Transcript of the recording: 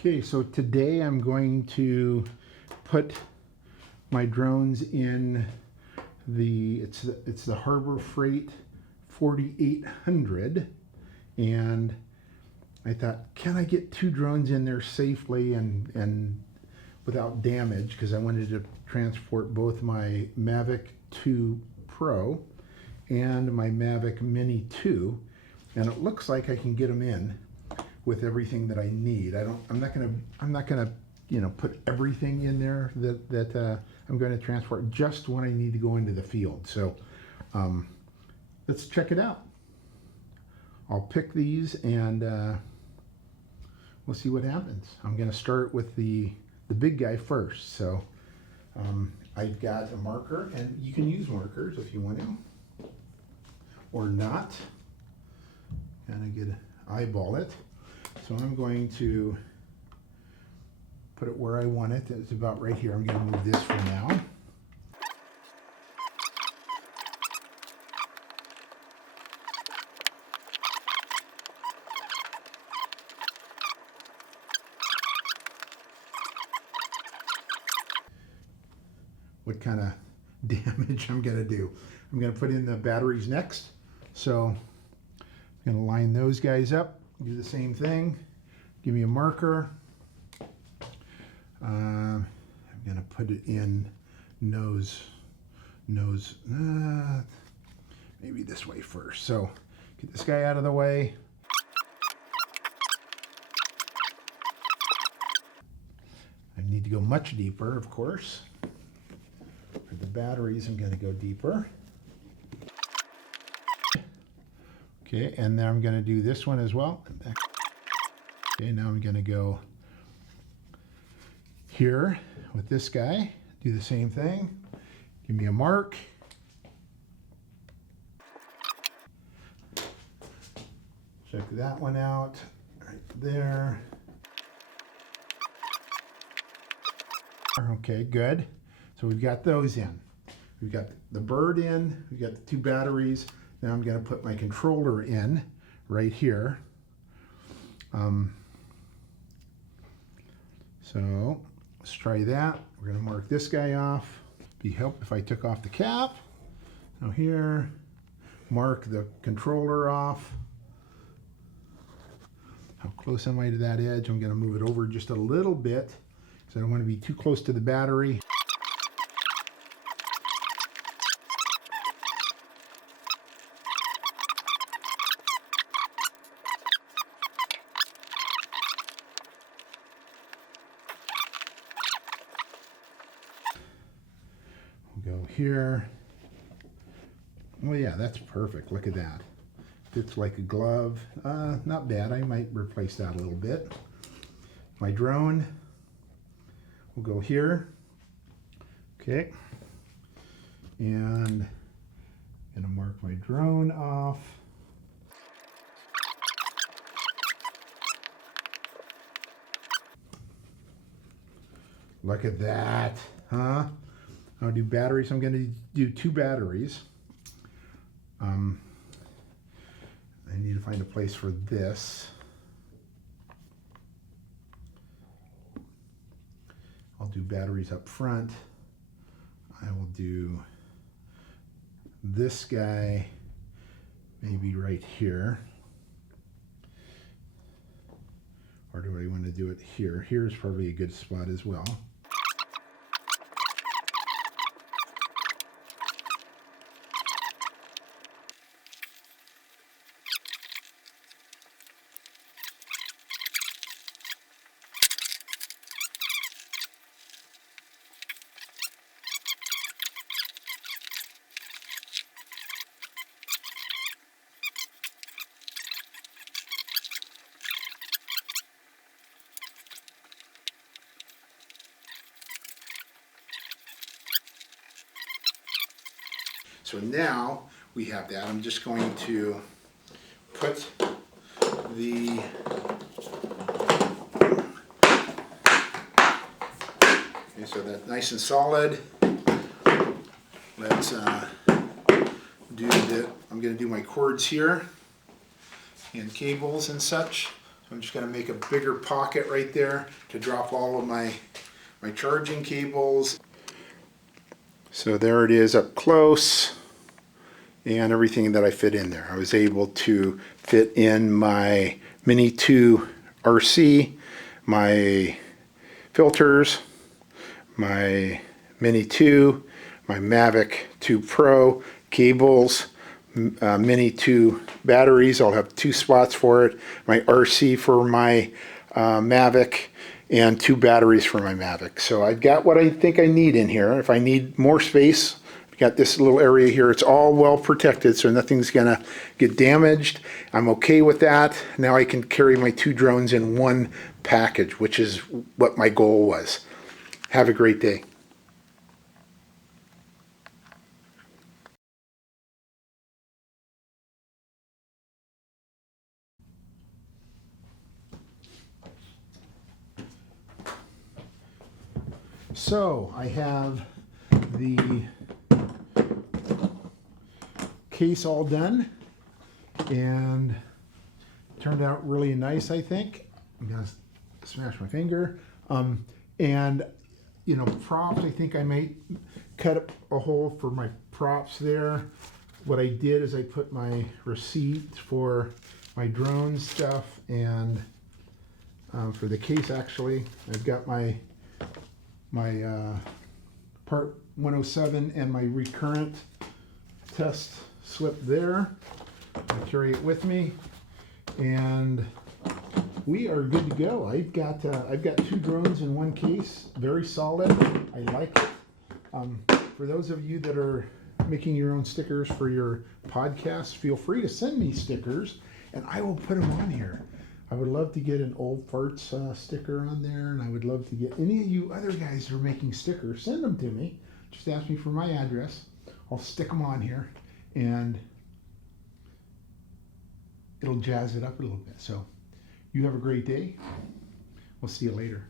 Okay, so today I'm going to put my drones in it's the Harbor Freight 4800, and I thought, can I get 2 drones in there safely and without damage, because I wanted to transport both my MAVIC 2 Pro and my MAVIC Mini 2, and it looks like I can get them in with everything that I need. I'm not gonna put everything in there that I'm going to transport, just when I need to go into the field. So let's check it out. I'll pick these and we'll see what happens. I'm going to start with the big guy first. So I've got a marker, and you can use markers if you want to, or not. Kind of get eyeball it. So I'm going to put it where I want it. It's about right here. I'm going to move this for now. What kind of damage I'm going to do. I'm going to put in the batteries next. So I'm going to line those guys up. Do the same thing. Give me a marker. I'm going to put it in nose, maybe this way first. So get this guy out of the way. I need to go much deeper, of course. For the batteries, I'm going to go deeper. Okay, and then I'm going to do this one as well. Okay, now I'm going to go here with this guy. Do the same thing. Give me a mark. Check that one out right there. Okay, good. So we've got those in. We've got the bird in. We've got the 2 batteries. Now I'm going to put my controller in right here. So let's try that. We're going to mark this guy off. Be help if I took off the cap. Now here, mark the controller off. How close am I to that edge? I'm going to move it over just a little bit, because I don't want to be too close to the battery. Go here. Well, yeah, that's perfect. Look at that. Fits like a glove. Not bad. I might replace that a little bit. My drone will go here. Okay. And I'm going to mark my drone off. Look at that, huh? I'll do batteries. I'm going to do 2 batteries. I need to find a place for this. I'll do batteries up front. I will do this guy maybe right here. Or do I want to do it here? Here's probably a good spot as well. So now we have that. I'm just going to put the so that's nice and solid. Let's I'm going to do my cords here and cables and such. I'm just going to make a bigger pocket right there to drop all of my charging cables. So there it is up close, and everything that I fit in there. I was able to fit in my Mini 2 RC, my filters, my Mini 2, my MAVIC 2 Pro, cables, Mini 2 batteries. I'll have 2 spots for it, my RC for my MAVIC, and 2 batteries for my MAVIC. So I've got what I think I need in here. If I need more space, I've got this little area here. It's all well protected, so nothing's gonna get damaged. I'm okay with that. Now I can carry my 2 drones in one package, which is what my goal was. Have a great day. So I have the case all done and turned out really nice, I think. I'm gonna smash my finger. And you know, props, I think I might cut up a hole for my props there. What I did is I put my receipt for my drone stuff, and for the case, actually, I've got my part 107 and my recurrent test slip there. I carry it with me, and we are good to go. I've got 2 drones in one case, very solid. I like it. For those of you that are making your own stickers for your podcast, feel free to send me stickers, and I will put them on here. I would love to get an old farts sticker on there, and I would love to get any of you other guys who are making stickers, send them to me. Just ask me for my address. I'll stick them on here, and it'll jazz it up a little bit. So you have a great day. We'll see you later.